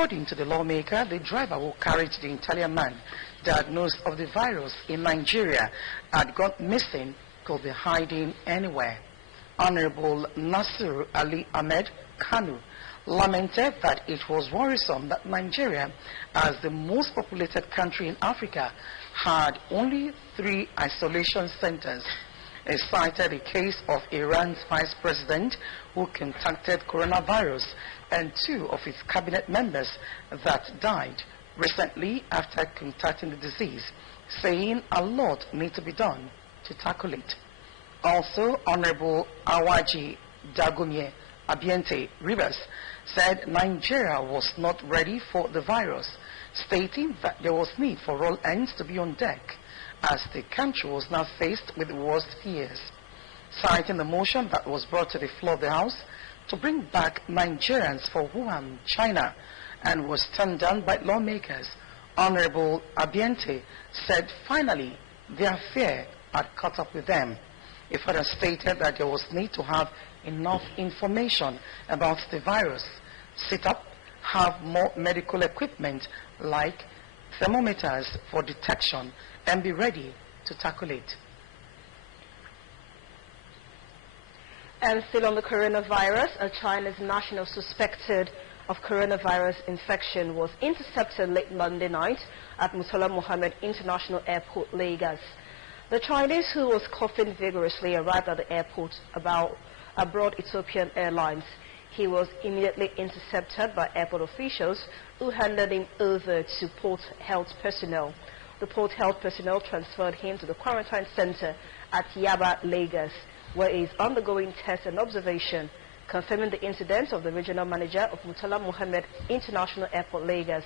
According to the lawmaker, the driver who carried the Italian man diagnosed of the virus in Nigeria had gone missing could be hiding anywhere. Honorable Nasir Ali Ahmed Kanu lamented that it was worrisome that Nigeria, as the most populated country in Africa, had only 3 isolation centers. He cited a case of Iran's vice president who contracted coronavirus and 2 of his cabinet members that died recently after contracting the disease, saying a lot needs to be done to tackle it. Also, Honorable Awaji Dagomie Abiente Rivers said Nigeria was not ready for the virus, stating that there was need for all hands to be on deck as the country was now faced with the worst fears. Citing the motion that was brought to the floor of the House to bring back Nigerians for Wuhan, China, and was turned down by lawmakers, Honorable Abiente said finally their fear had caught up with them. He further stated that there was need to have enough information about the virus, sit up, have more medical equipment like thermometers for detection, and be ready to tackle it. And still on the coronavirus, a Chinese national suspected of coronavirus infection was intercepted late Monday night at Murtala Mohammed International Airport, Lagos. The Chinese, who was coughing vigorously, arrived at the airport aboard Ethiopian Airlines. He was immediately intercepted by airport officials who handed him over to port health personnel. The port health personnel transferred him to the quarantine center at Yaba, Lagos, where he is undergoing tests and observation. Confirming the incident of the regional manager of Murtala Mohammed International Airport, Lagos,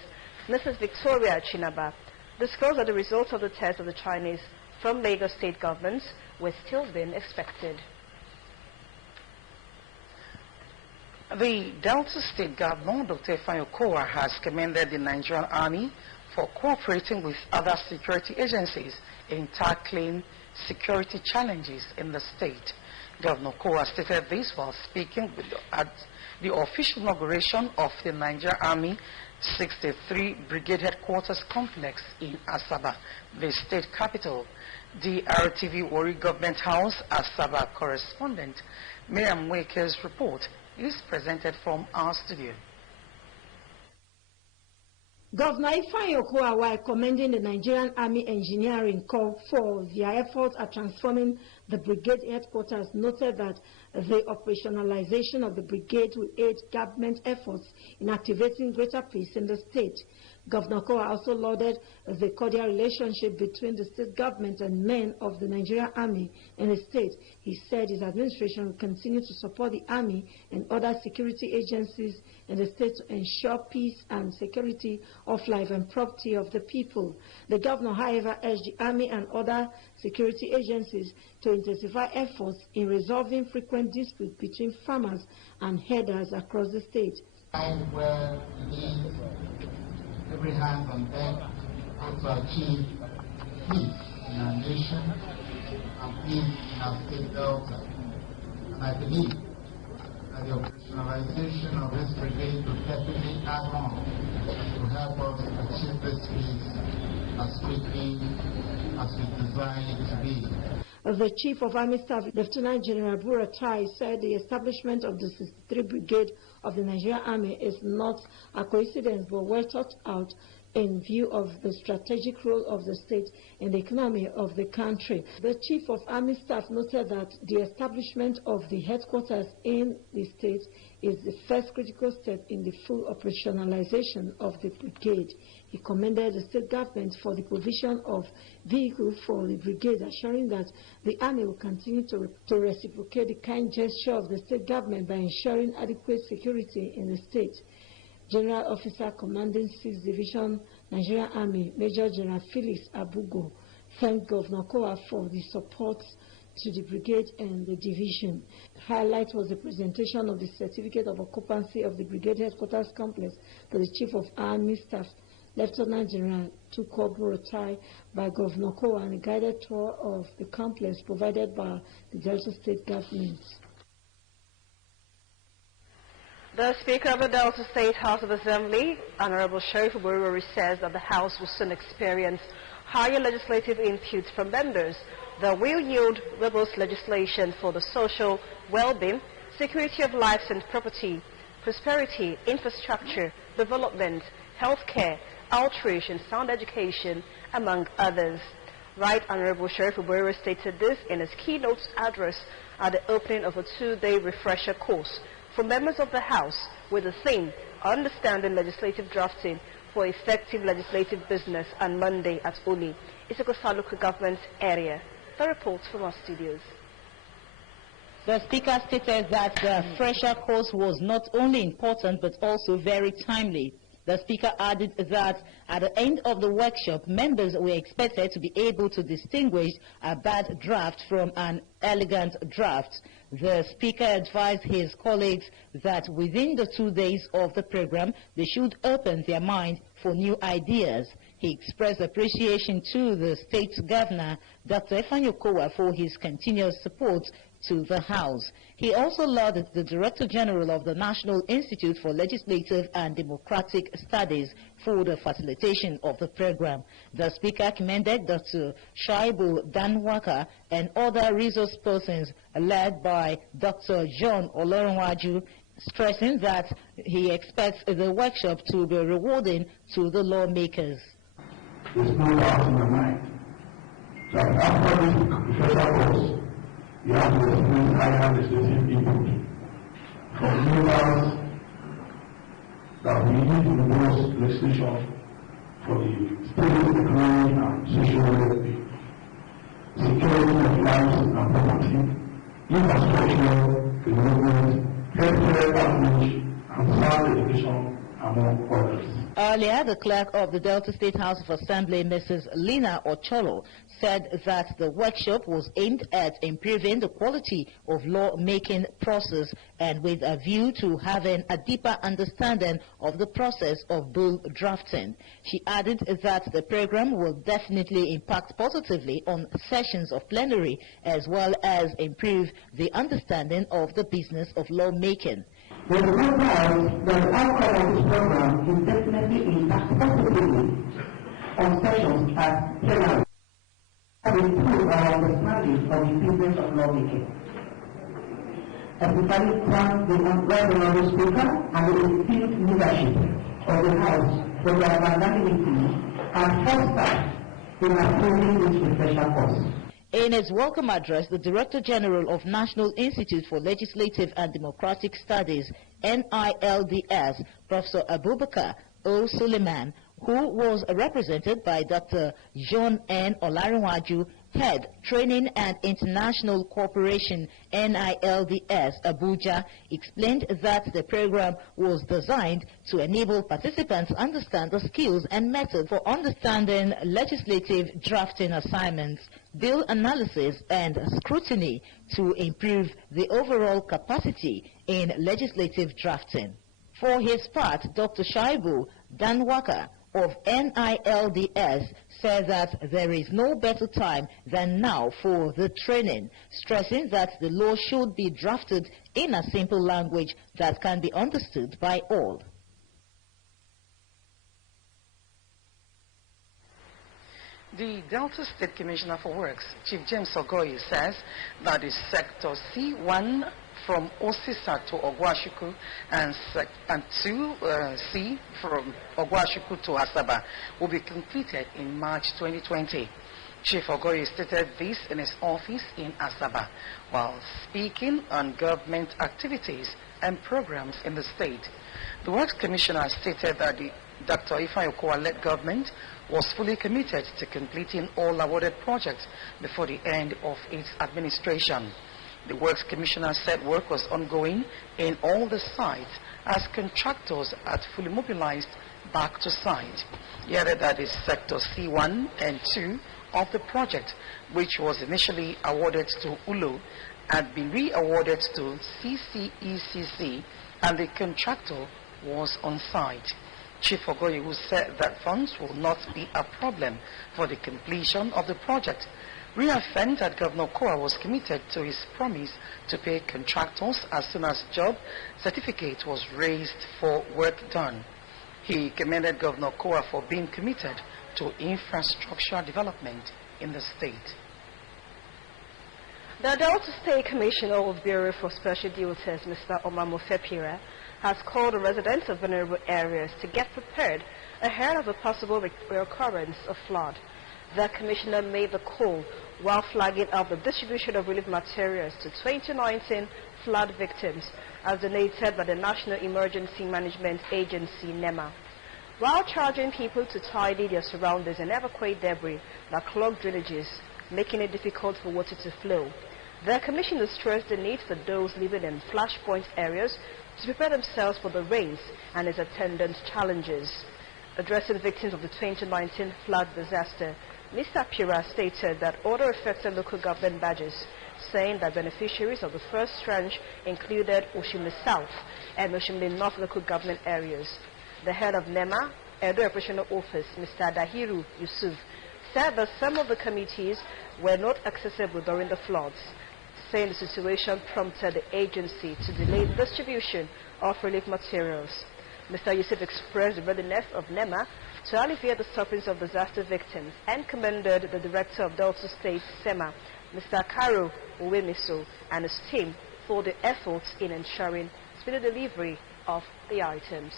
Mrs. Victoria Chinaba, disclosed that the results of the test of the Chinese from Lagos state governments were still being expected. The Delta State Governor, Dr. Ifeanyi Okowa, has commended the Nigerian Army for cooperating with other security agencies in tackling security challenges in the state. Governor Okowa stated this while speaking at the official inauguration of the Nigerian Army 63 Brigade Headquarters Complex in Asaba, the state capital. The drtv Warri Government House Asaba correspondent Miriam Waker's report is presented from our studio. Governor Ifeanyi Okowa, while commending the Nigerian Army Engineering Corps for their efforts at transforming the brigade headquarters, noted that the operationalization of the brigade will aid government efforts in activating greater peace in the state. Governor Okowa also lauded the cordial relationship between the state government and men of the Nigerian Army and the state. He said his administration will continue to support the Army and other security agencies in the state to ensure peace and security of life and property of the people. The governor, however, urged the Army and other security agencies to intensify efforts in resolving frequent disputes between farmers and herders across the state. Where every hand on deck to achieve peace in our nation and peace in our state Delta. And I believe that the operationalization of this brigade will definitely add on to help us achieve this peace as quickly as we design it to be. The Chief of Army Staff, Lieutenant General Buratai, said the establishment of the 63 Brigade of the Nigerian Army is not a coincidence but well thought out in view of the strategic role of the state in the economy of the country. The Chief of Army Staff noted that the establishment of the headquarters in the state is the first critical step in the full operationalization of the brigade. He commended the state government for the provision of vehicles for the brigade, assuring that the Army will continue to reciprocate the kind gesture of the state government by ensuring adequate security in the state. General Officer Commanding 6th Division Nigerian Army, Major General Felix Abugo, thanked Governor Okowa for the support to the brigade and the division. Highlight was the presentation of the certificate of occupancy of the brigade headquarters complex to the Chief of Army Staff, Lieutenant General Tuko Buratai, by Governor Okowa, and a guided tour of the complex provided by the Delta State government. The Speaker of the Delta State House of Assembly, Honorable Sheriff Warri, says that the House will soon experience higher legislative inputs from members that will yield robust legislation for the social well-being, security of lives and property, prosperity, infrastructure, development, healthcare, outreach and sound education, among others. Right Honorable Sheriff Warri stated this in his keynote address at the opening of a 2-day refresher course for members of the House with the theme, Understanding Legislative Drafting for Effective Legislative Business on Monday at Uni, Issaquah Local Government Area. The report from our studios. The Speaker stated that the fresher course was not only important but also very timely. The Speaker added that at the end of the workshop, members were expected to be able to distinguish a bad draft from an elegant draft. The Speaker advised his colleagues that within the 2 days of the program, they should open their mind for new ideas. He expressed appreciation to the State Governor, Dr. Ifeanyi Okowa, for his continuous support to the House. He also lauded the Director General of the National Institute for Legislative and Democratic Studies for the facilitation of the program. The Speaker commended Dr. Shaibu Danwaka and other resource persons led by Dr. John Olorunwaju, stressing that he expects the workshop to be rewarding to the lawmakers. There's no doubt in my mind that after this professor course, you have to experience higher legislative input from members that we need to endorse legislation for the state economy and social well-being, security of lives and property, infrastructure, development, healthcare outreach, and sound education, among others. Earlier, the clerk of the Delta State House of Assembly, Mrs. Lina Ocholo, said that the workshop was aimed at improving the quality of law-making process and with a view to having a deeper understanding of the process of bill drafting. She added that the program will definitely impact positively on sessions of plenary as well as improve the understanding of the business of lawmaking. There is no doubt that the outcome of this program will definitely impact positively on sessions at plenary and improve our understanding of the business of lawmaking. Especially thank the Honorable Speaker and the esteemed leadership of the House for their magnanimity and foresight in approving this refresher course. In his welcome address, the Director General of National Institute for Legislative and Democratic Studies, NILDS, Professor Abubakar O. Suleiman, who was represented by Dr. John N. Olorunwaju, Head, Training and International Cooperation, NILDS, Abuja, explained that the program was designed to enable participants understand the skills and methods for understanding legislative drafting assignments, bill analysis and scrutiny to improve the overall capacity in legislative drafting. For his part, Dr. Shaibu Danwaka of NILDS said that there is no better time than now for the training, stressing that the law should be drafted in a simple language that can be understood by all. The Delta State Commissioner for Works, Chief James Ogoye, says that the Sector C1 from Osisa to Ogwashuku and 2C from Ogwashuku to Asaba will be completed in March 2020. Chief Ogoye stated this in his office in Asaba while speaking on government activities and programs in the state. The Works Commissioner stated that the Dr. Ifeanyi Okowa-led government was fully committed to completing all awarded projects before the end of its administration. The Works Commissioner said work was ongoing in all the sites as contractors had fully mobilized back to site. He added that the Sector C1 and 2 of the project, which was initially awarded to ULO, had been re-awarded to CCECC and the contractor was on site. Chief Ogoye, who said that funds will not be a problem for the completion of the project, reaffirmed that Governor Kowa was committed to his promise to pay contractors as soon as job certificate was raised for work done. He commended Governor Kowa for being committed to infrastructure development in the state. The Delta State Commissioner of Bureau for Special Duties, Mr. Omar Mofepira, has called on residents of vulnerable areas to get prepared ahead of a possible recurrence of flood. The Commissioner made the call while flagging up the distribution of relief materials to 2019 flood victims as donated by the National Emergency Management Agency, NEMA, while charging people to tidy their surroundings and evacuate debris that clog drainages, making it difficult for water to flow. The Commissioner stressed the need for those living in flashpoint areas to prepare themselves for the rains and its attendant challenges. Addressing victims of the 2019 flood disaster, Mr. Pira stated that order affected local government badges, saying that beneficiaries of the first tranche included Oshimle South and Oshimle North local government areas. The head of NEMA, Edo Operational Office, Mr. Dahiru Yusuf, said that some of the committees were not accessible during the floods, saying the situation prompted the agency to delay the distribution of relief materials. Mr. Yusuf expressed the readiness of NEMA to alleviate the sufferings of disaster victims and commended the Director of Delta State, SEMA, Mr. Karo Uwemiso, and his team for the efforts in ensuring speedy delivery of the items.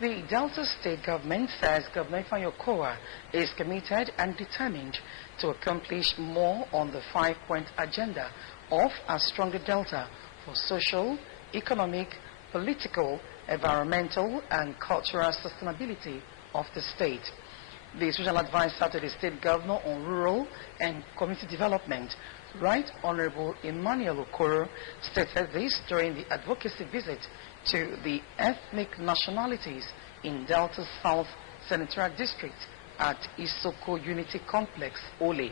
The Delta State government says Governor Ifeanyi Okowa is committed and determined to accomplish more on the 5-point agenda of a stronger Delta for social, economic, political, environmental and cultural sustainability of the state. The Special Advisor to the State Governor on Rural and Community Development, Right Honorable Emmanuel Okoro, stated this during the advocacy visit to the ethnic nationalities in Delta South Senatorial District at Isoko Unity Complex, Ole.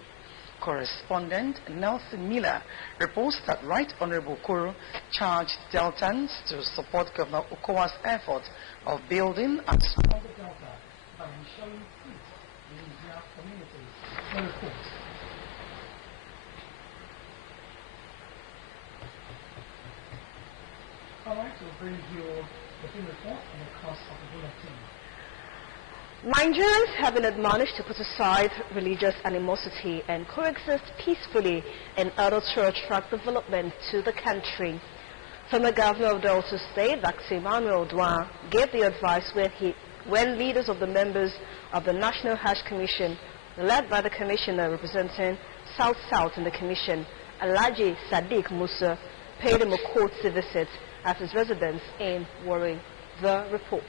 Correspondent Nelson Miller reports that Right Honorable Okoro charged Deltans to support Governor Okowa's effort of building a stronger Delta by ensuring peace in their communities. The report. All right, we'll bring you the full report and the cost of the bulletin. Nigerians have been admonished to put aside religious animosity and coexist peacefully in order to attract development to the country. Former Governor of Delta State, Dr. Emmanuel Dwa, gave the advice when leaders of the members of the National Hajj Commission, led by the Commissioner representing South-South in the Commission, Alhaji Sadiq Musa, paid him a courtesy visit at his residence in Warri. The reports.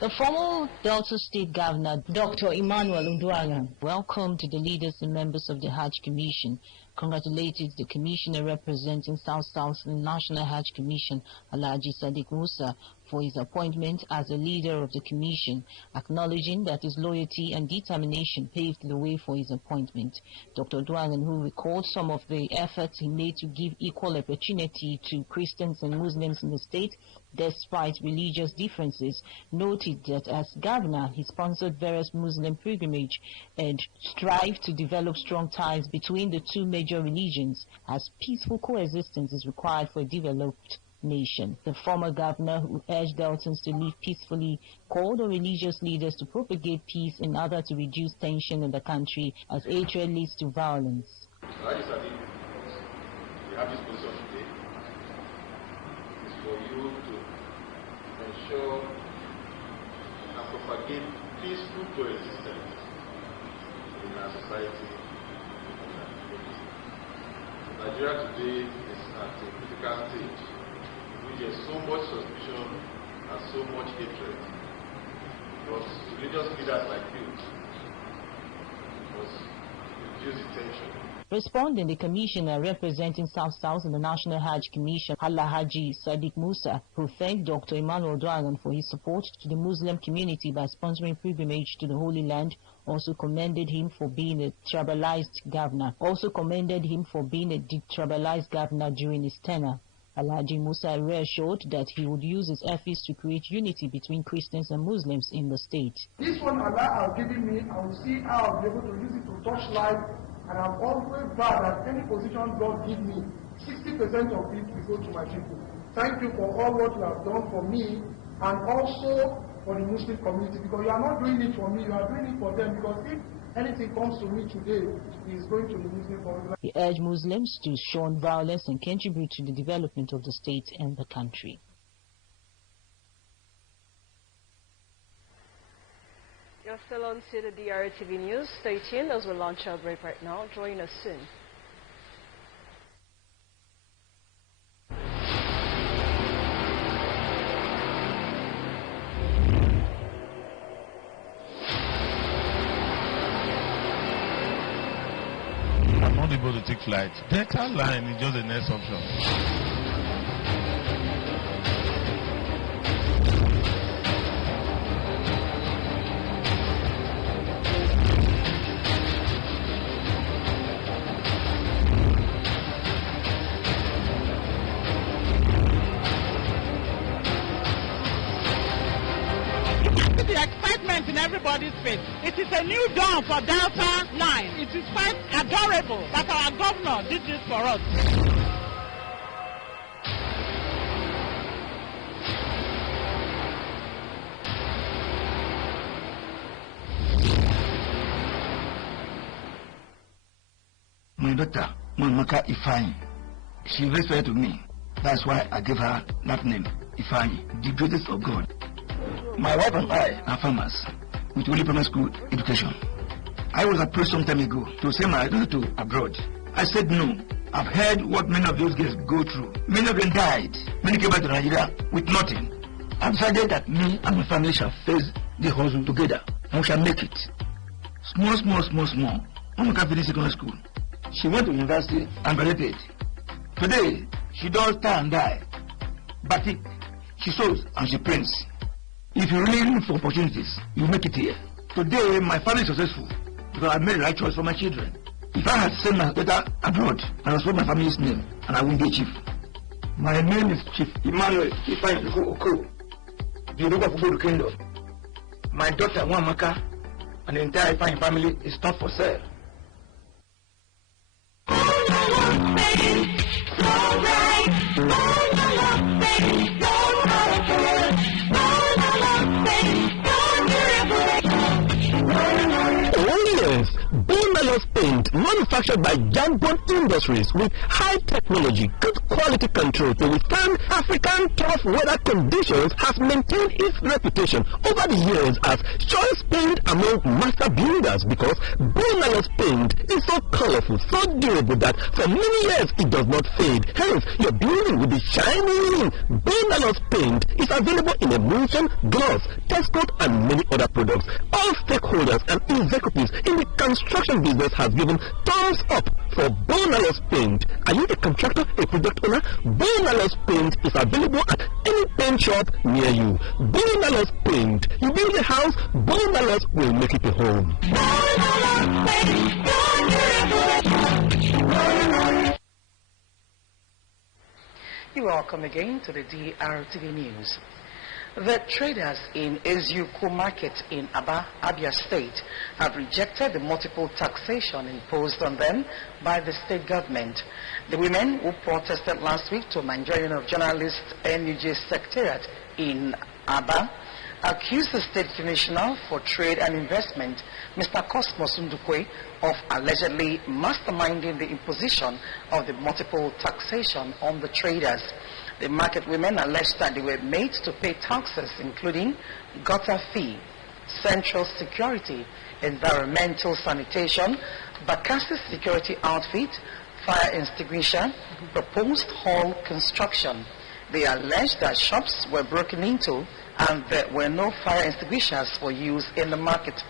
The former Delta State Governor, Dr. Emmanuel Ndwaga, welcomed the leaders and members of the Hajj Commission, congratulated the Commissioner representing South-South in the National Hajj Commission, Alhaji Sadiq Musa, for his appointment as a leader of the Commission, acknowledging that his loyalty and determination paved the way for his appointment. Dr. Ndwaga, who recalled some of the efforts he made to give equal opportunity to Christians and Muslims in the state, despite religious differences, noted that as governor, he sponsored various Muslim pilgrimage and strived to develop strong ties between the two major religions, as peaceful coexistence is required for a developed nation. The former governor, who urged Deltans to live peacefully, called on religious leaders to propagate peace in order to reduce tension in the country as hatred leads to violence. We have this position today is for you to ensure and propagate peaceful coexistence in our society. Nigeria today is at a critical stage in which there is so much suspicion and so much hatred. But religious leaders like you must reduce the tension. Responding, the Commissioner representing South-South in the National Hajj Commission, Alhaji Sadiq Musa, who thanked Dr. Emmanuel Ndwaga for his support to the Muslim community by sponsoring pilgrimage to the Holy Land, also commended him for being a tribalized governor during his tenure. Alhaji Musa reassured that he would use his efforts to create unity between Christians and Muslims in the state. This one Allah has given me, I will see how I'll be able to use it to touch life, and I'm always glad that any position God gives me, 60% of it will go to my people. Thank you for all what you have done for me and also for the Muslim community, because you are not doing it for me, you are doing it for them, because if anything comes to me today, it is going to the Muslim community. He urged Muslims to shun violence and contribute to the development of the state and the country. You're still on to the DRTV News. Stay tuned as we launch our break right now. Join us soon. I'm not able to take flight. Delta line is just the next option. The excitement in everybody's face. It is a new dawn for Delta Line. It is quite adorable that our governor did this for us. My daughter, Mamaka Ifeanyi, she very fair to me. That's why I gave her that name, Ifeanyi, the greatest of God. My wife and I are farmers with only primary school education. I was approached some time ago to send my daughter to abroad. I said no. I've heard what many of those girls go through. Many of them died. Many came back to Nigeria with nothing. I've decided that me and my family shall face the hustle together and we shall make it. Small. When we can finish secondary school, she went to university and graduated. Today, she does tie and die. But she sews and she prints. If you really look for opportunities, you make it here. Today, my family is successful because I made the right choice for my children. If I had sent my daughter abroad, I would spell my family's name and I wouldn't be a chief. My name is Chief Emmanuel Ifeanyi Oko, the Yoruba Fubodu Kingdom. My daughter Nwamaka and the entire Ifeanyi family is not for sale. Boneless paint manufactured by Jambon Industries with high technology, good quality control to withstand African tough weather conditions has maintained its reputation over the years as choice paint among master builders because Boneless paint is so colorful, so durable that for many years it does not fade. Hence, your building will be shining. Boneless paint is available in emulsion, gloss, test coat and many other products. All stakeholders and executives in the construction business have given thumbs up for Boneless paint. Are you a contractor, a product owner? Boneless paint is available at any paint shop near you. Boneless paint. You build a house, Boneless will make it a home. You're welcome again to the DRTV News. The traders in Eziukwu Market in Aba, Abia State have rejected the multiple taxation imposed on them by the state government. The women who protested last week to Nigerian of Journalists NUJ Secretariat in Aba accused the State Commissioner for Trade and Investment, Mr. Cosmos Ndukwe, of allegedly masterminding the imposition of the multiple taxation on the traders. The market women alleged that they were made to pay taxes including gutter fee, central security, environmental sanitation, Bakassi security outfit, fire extinguisher, proposed hall construction. They alleged that shops were broken into and there were no fire extinguishers for use in the market.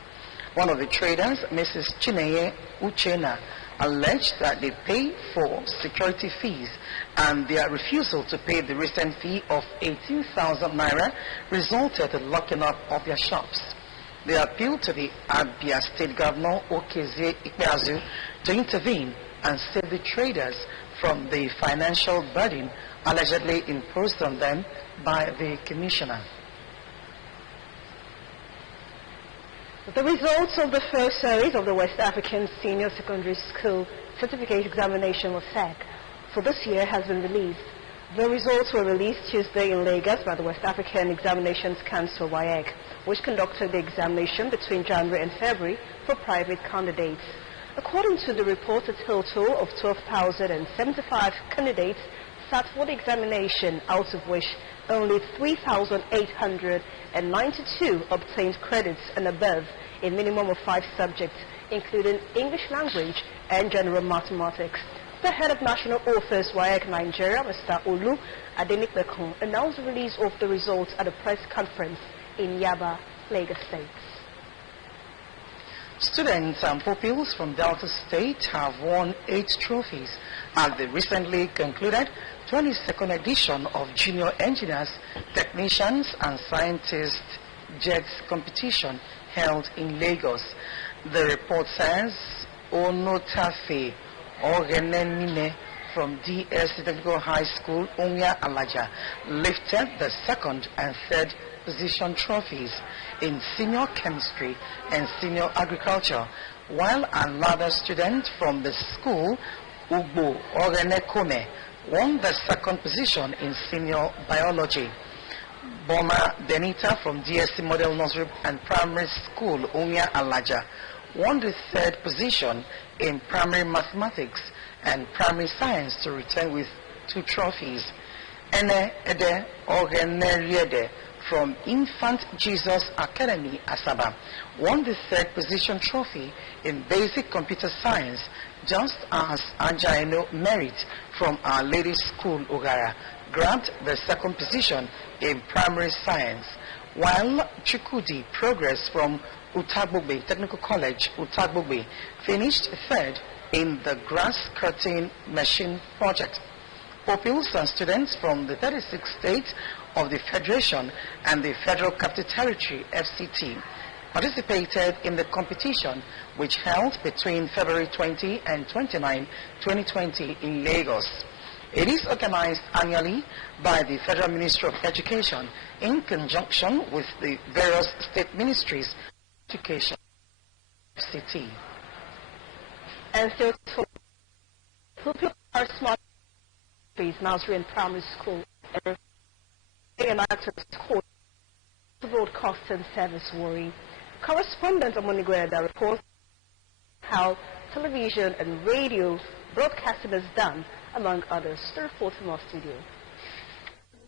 One of the traders, Mrs. Chineye Uchena, alleged that they pay for security fees and their refusal to pay the recent fee of 18,000 naira resulted in locking up of their shops. They appealed to the Abia State Governor Okezie Ikpeazu to intervene and save the traders from the financial burden allegedly imposed on them by the commissioner. The results of the first series of the West African Senior Secondary School Certificate Examination of SEC for this year has been released. The results were released Tuesday in Lagos by the West African Examinations Council, WAEC, which conducted the examination between January and February for private candidates. According to the report, a total of 12,075 candidates sat for the examination, out of which only 3,892 obtained credits and above a minimum of 5 subjects, including English language and general mathematics. The head of National Authors WAEC Nigeria, Mr. Olu Adenikbekun, announced the release of the results at a press conference in Yaba, Lagos State. Students and pupils from Delta State have won 8 trophies at the recently concluded 22nd edition of Junior Engineers, Technicians and Scientists JETS competition held in Lagos. The report says Onotafe Ogenemine from DS Technical High School, Unya Alaja, lifted the 2nd and 3rd position trophies in senior chemistry and senior agriculture, while another student from the school, Ugbo Ogenekome, won the 2nd position in senior biology. Boma Benita from DSC Model Nursery and Primary School, Unya Alaja, won the 3rd position in primary mathematics and primary science to return with 2 trophies. Ene Ede Ogeneriede from Infant Jesus Academy, Asaba, won the 3rd position trophy in basic computer science, just as Ajaino Merit from Our Lady School, Ugara, grabbed the 2nd position in primary science, while Chukudi Progress from Utagbogbe Technical College, Utagbogbe, finished 3rd in the grass cutting machine project. Pupils and students from the 36 states of the Federation and the Federal Capital Territory, FCT, participated in the competition, which held between February 20 and 29, 2020 in Lagos. It is organized annually by the Federal Ministry of Education in conjunction with the various state ministries of education, FCT. And so pupils are smart nursery and primary school and access course broadcast and service warri. Correspondent Omonigueda reports how television and radio broadcasting is done, among others. The report from our studio.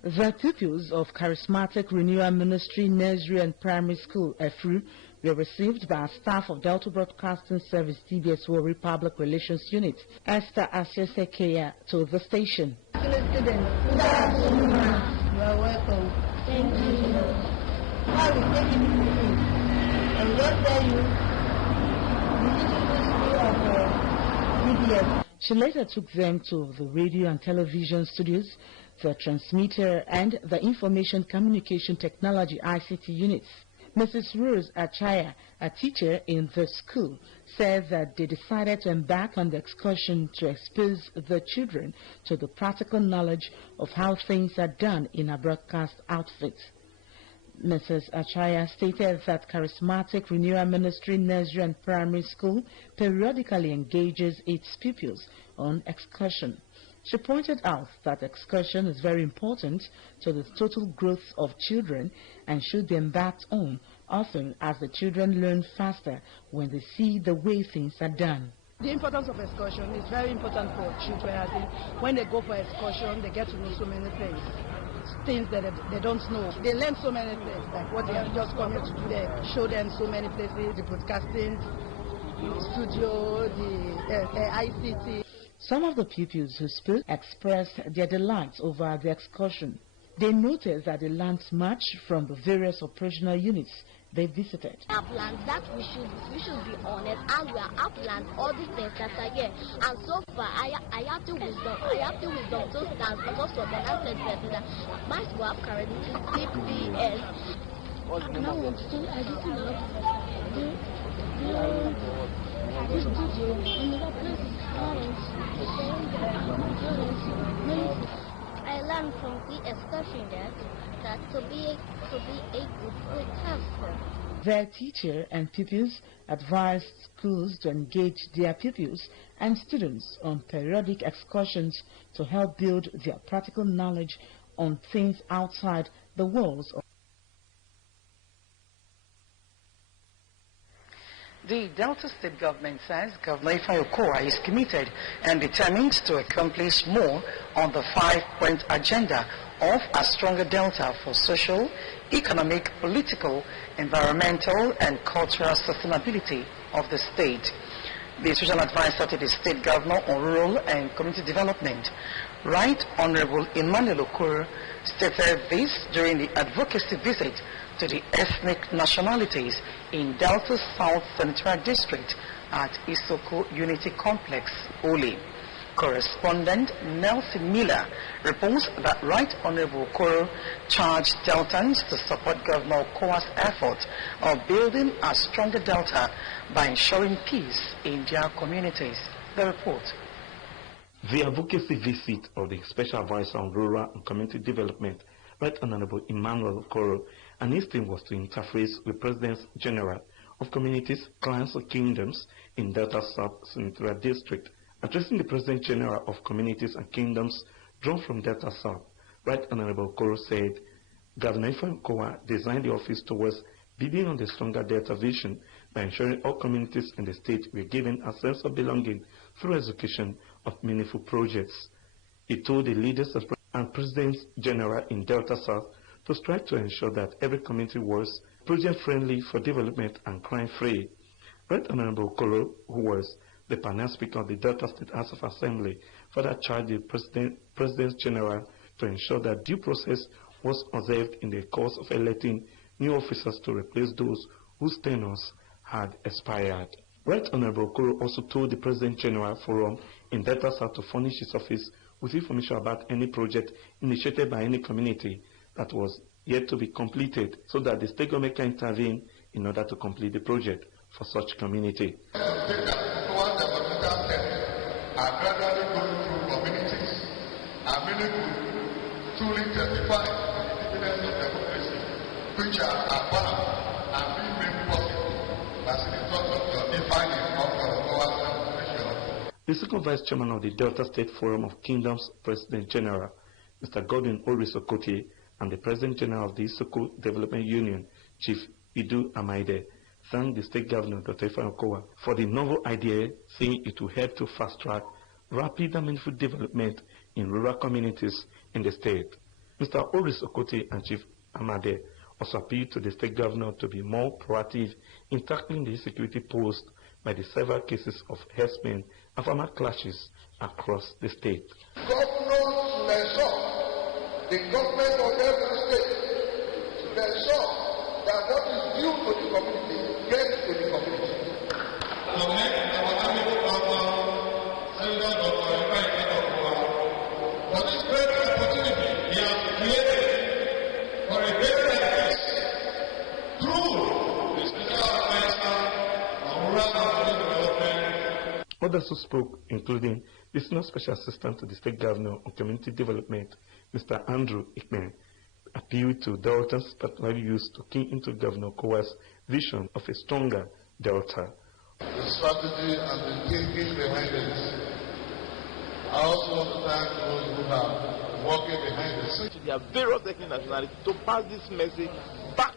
The pupils of Charismatic Renewal Ministry Nursery and Primary School, EFRU, were received by staff of Delta Broadcasting Service TBS Warri Public Relations Unit, Esther Asesekeya, to the station. Students, good afternoon. You are welcome. Thank you. How is taking you? And just tell you the history of DBS. She later took them to the radio and television studios, the transmitter and the Information Communication Technology ICT units. Mrs. Rose Achaya, a teacher in the school, said that they decided to embark on the excursion to expose the children to the practical knowledge of how things are done in a broadcast outfit. Mrs. Achaya stated that Charismatic Renewal Ministry Nursery and Primary School periodically engages its pupils on excursion. She pointed out that excursion is very important to the total growth of children and should be embarked on often, as the children learn faster when they see the way things are done. The importance of excursion is very important for children. I think when they go for excursion, they get to know so many things that they don't know. They learn so many things, like what they are just coming to do. They show them so many places, the broadcasting, the studio, the ICT. Some of the pupils who spoke expressed their delight over the excursion. They noted that they learned much from the various operational units they visited. Uplands that we should be honest, and we are uplands, all these things that are here. And so far, I have the wisdom to stand because of the answer that my school have currently CPS. Now I'm still editing up the studio and the place is I I learned from the excursion that to be a good person. Their teacher and pupils advised schools to engage their pupils and students on periodic excursions to help build their practical knowledge on things outside the walls of. The Delta State government says Governor Ifeanyi Okowa is committed and determined to accomplish more on the 5-point agenda of a stronger Delta for social, economic, political, environmental, and cultural sustainability of the state. The Social Advisor to the State Governor on Rural and Community Development, Right Honorable Emmanuel Okoro, stated this during the advocacy visit to the ethnic nationalities in Delta South Senatorial District at Isoko Unity Complex, Oli. Correspondent Nelson Miller reports that Right Honorable Okoro charged Deltans to support Governor Okowa's effort of building a stronger Delta by ensuring peace in their communities. The report. The advocacy visit of the Special Advisor on Rural and Community Development, Right Honorable Emmanuel Okoro, and his team was to interface with Presidents General of Communities, Clans and Kingdoms in Delta South Senatorial District. Addressing the President General of Communities and Kingdoms drawn from Delta South, Right Honorable Okoro said, Governor Ifeanyi Okowa designed the office towards building on the stronger Delta vision by ensuring all communities in the state were given a sense of belonging through execution of meaningful projects. He told the leaders and Presidents General in Delta South to strive to ensure that every community was project-friendly for development and crime-free. Right Honorable Okoro, who was the panel speaker of the Delta State House of Assembly, further charged the President General to ensure that due process was observed in the course of electing new officers to replace those whose tenures had expired. Right Honorable Okoro also told the President General Forum in Delta South to furnish his office with information about any project initiated by any community that was yet to be completed, so that the state government can intervene in order to complete the project for such community. Are gradually going through communities, and many could truly testify to the dividends of democracy, which are abound and being made possible as a result of your defining of your administration. The second Vice Chairman of the Delta State Forum of Kingdoms, President General, Mr. Godwin Orisokote, and the President General of the Isoko Development Union, Chief Idu Amaide, thanked the State Governor, Dr. Ifeanyi Okowa, for the novel idea, saying it will help to fast-track rapid and meaningful development in rural communities in the state. Mr. Orisokote and Chief Amade also appealed to the State Governor to be more proactive in tackling the insecurity posed by the several cases of herdsmen and farmer clashes across the state. Governors should ensure, the government of every state should ensure that what is due to the community gets to the community. For this great opportunity he has created for a day like this through the Special Advisor on Rural and Community Development. Others who spoke, including the Senior Special Assistant to the State Governor on Community Development, Mr. Andrew Ikmen, appealed to Delta's particular use to key into Governor Okowa's vision of a stronger Delta. The strategy and the thinking behind it. I also want to thank those who are working behind the scenes. There are various ethnic nationalities to pass this message back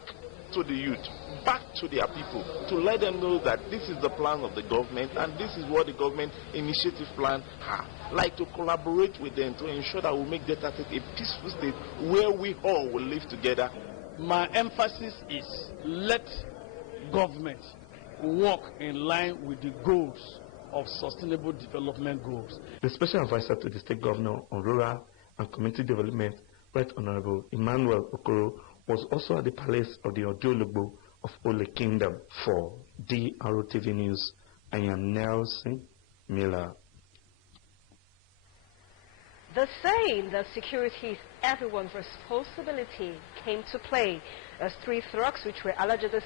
to the youth, back to their people, to let them know that this is the plan of the government and this is what the government initiative plan has. Like to collaborate with them to ensure that we make Delta State a peaceful state where we all will live together. My emphasis is let government work in line with the goals of sustainable development goals. The Special Advisor to the State Governor on Rural and Community Development, Right Honorable Emmanuel Okoro, was also at the Palace of the Odiologbo of Ole Kingdom. For drtv News, I am Nelson Miller. The saying that security is everyone's responsibility came to play as 3 trucks which were allegedly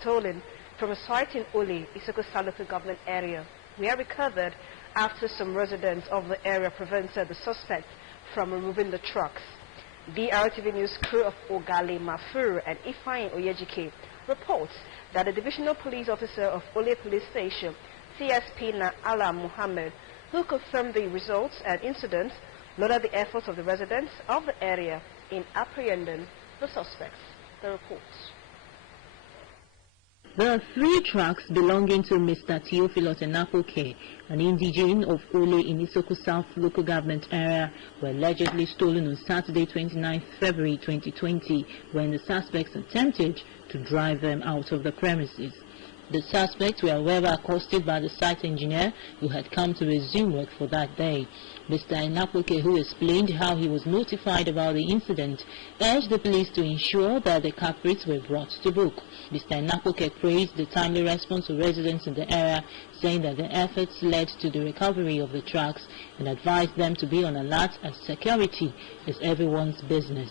stolen from a site in Uli, Isoko Local Government area, were recovered after some residents of the area prevented the suspects from removing the trucks. The RTV News crew of Ogale Mafuru and Ifeanyi Oyejike reports that the Divisional Police Officer of Ole Police Station, CSP Na'ala Muhammad, who confirmed the results and incidents, lauded the efforts of the residents of the area in apprehending the suspects. The reports. There are 3 trucks belonging to Mr. Theophilus Enapoke, an indigene of Ole in Isoko South local government area, were allegedly stolen on Saturday 29 February 2020 when the suspects attempted to drive them out of the premises. The suspects were however accosted by the site engineer who had come to resume work for that day. Mr. Enapoke, who explained how he was notified about the incident, urged the police to ensure that the culprits were brought to book. Mr. Enapoke praised the timely response of residents in the area, saying that the efforts led to the recovery of the trucks and advised them to be on alert as security is everyone's business.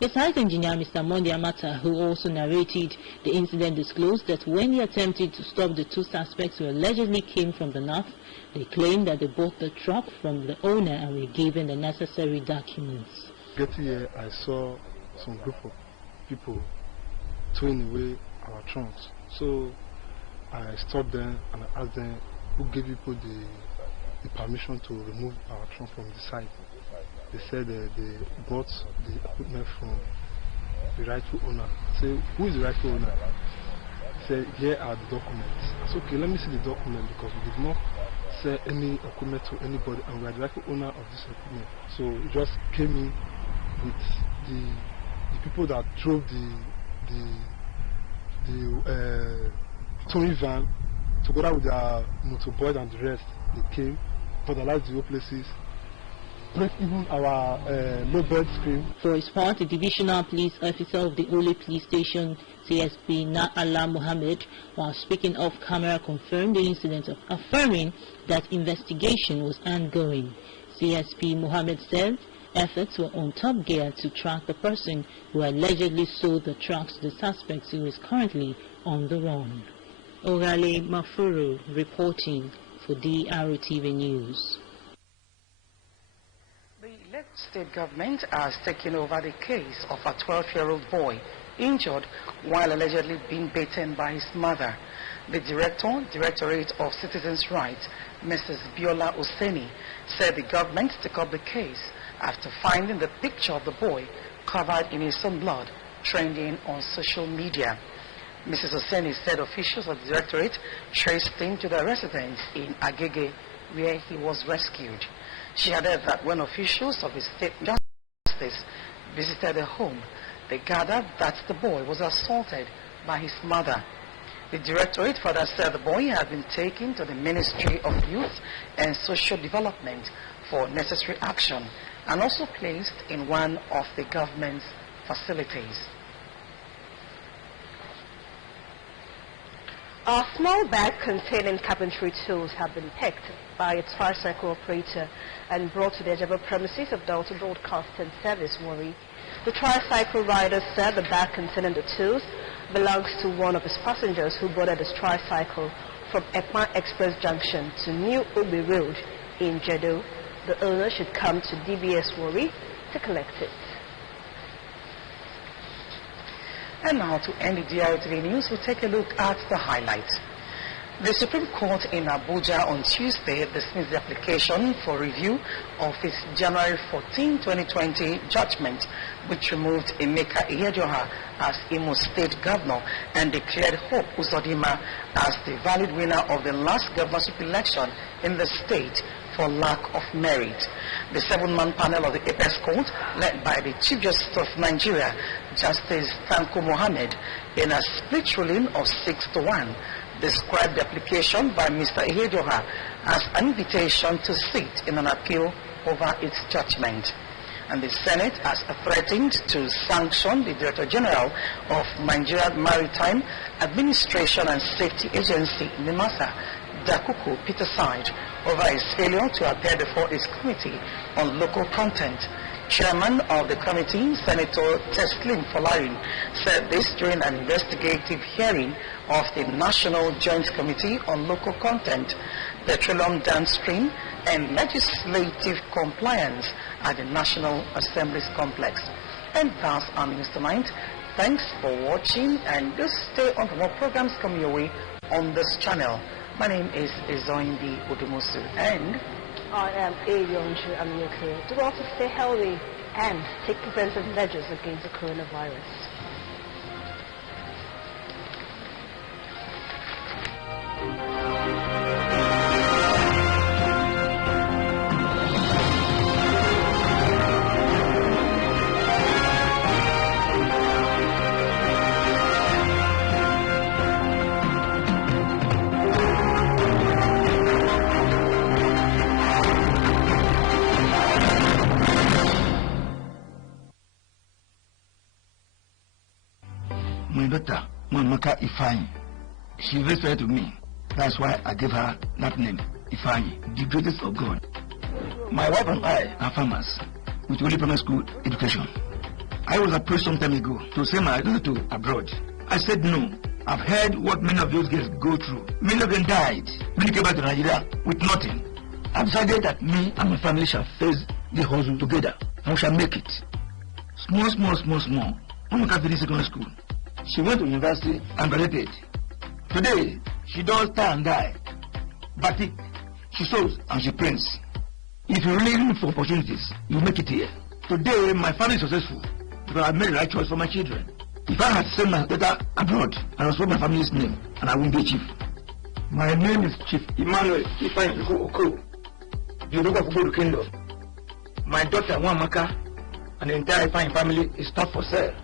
The site engineer, Mr. Mondi Amata, who also narrated the incident, disclosed that when he attempted to stop the 2 suspects who allegedly came from the north, they claimed that they bought the truck from the owner and were given the necessary documents. Getting here, I saw some group of people throwing away our trunks. So I stopped them and I asked them who gave people the permission to remove our trunk from the site. They said they bought the equipment from the rightful owner. I said, who is the rightful owner? He said, here are the documents. I said, okay, let me see the document because we did not sell any equipment to anybody and we are the rightful owner of this equipment. So it just came in with the people that drove the towing van together with their motorboys and the rest. They came, vandalized the whole places, break even our low-bed screen. For his part, the divisional police officer of the Ole Police Station, CSP Na'ala Muhammad, while speaking off camera, confirmed the incident, affirming that investigation was ongoing. CSP Muhammad said efforts were on top gear to track the person who allegedly sold the trucks to the suspects, who is currently on the run. Ogale Mafuru reporting for DRTV News. The Lagos state government has taken over the case of a 12-year-old boy injured while allegedly being beaten by his mother. The Directorate of Citizens' Rights, Mrs. Biola Oseni, said the government took up the case after finding the picture of the boy covered in his own blood trending on social media. Mrs. Oseni said officials of the Directorate traced him to the residence in Agege where he was rescued. She added that when officials of the state justice visited the home, they gathered that the boy was assaulted by his mother. The Directorate further said the boy had been taken to the Ministry of Youth and Social Development for necessary action and also placed in one of the government's facilities. A small bag containing carpentry tools have been picked by a tricycle operator and brought to the Ejaba premises of Delta Broadcasting Service, Warri. The tricycle rider said the bag containing the tools belongs to one of his passengers who boarded his tricycle from Ekman Express Junction to New Obi Road in Jedo. The owner should come to DBS Warri to collect it. And now to end the DRTV News, we'll take a look at the highlights. The Supreme Court in Abuja on Tuesday dismissed the application for review of its January 14, 2020 judgment, which removed Emeka Ihedioha as Imo State Governor and declared Hope Uzodinma as the valid winner of the last governorship election in the state for lack of merit. The 7-man panel of the Apex Court, led by the Chief Justice of Nigeria, Justice Tanko Mohammed, in a split ruling of 6-1, described the application by Mr. Ihedioha as an invitation to sit in an appeal over its judgment. And the Senate has threatened to sanction the Director General of Nigeria Maritime Administration and Safety Agency, NIMASA, Dakuku Peterside, over his failure to appear before its committee on local content. Chairman of the committee, Senator Teslim Folarin, said this during an investigative hearing of the National Joint Committee on Local Content, Petroleum Downstream and legislative compliance at the National Assembly's complex. And that's our news tonight. Thanks for watching, and just stay on for more programs coming your way on this channel. My name is Ezoindi Odumosu, and I am Ayonju Amioke. Do well to stay healthy and take preventive measures against the coronavirus. My daughter, Mamaka Ifeanyi, she very fair to me. That's why I gave her that name, Ifeanyi, the greatest of God. My wife and I are farmers with only primary school education. I was approached some time ago to send my daughter to abroad. I said no. I've heard what many of those girls go through. Many of them died. Many came back to Nigeria with nothing. I've decided that me and my family shall face the hustle together and we shall make it. Small. Mamaka finished secondary school. She went to university and graduated. Today, she does tie and die. Batik, she sews and she prints. If you really look for opportunities, you make it here. Today, my family is successful because I made the right choice for my children. If I had sent my daughter abroad, I would spell my family's name and I wouldn't be a chief. My name is Chief Emmanuel Ifeanyi Oko, the Odogo of Ubodu Kingdom. My daughter, Mamaka, and the entire Ifeanyi family is not for sale.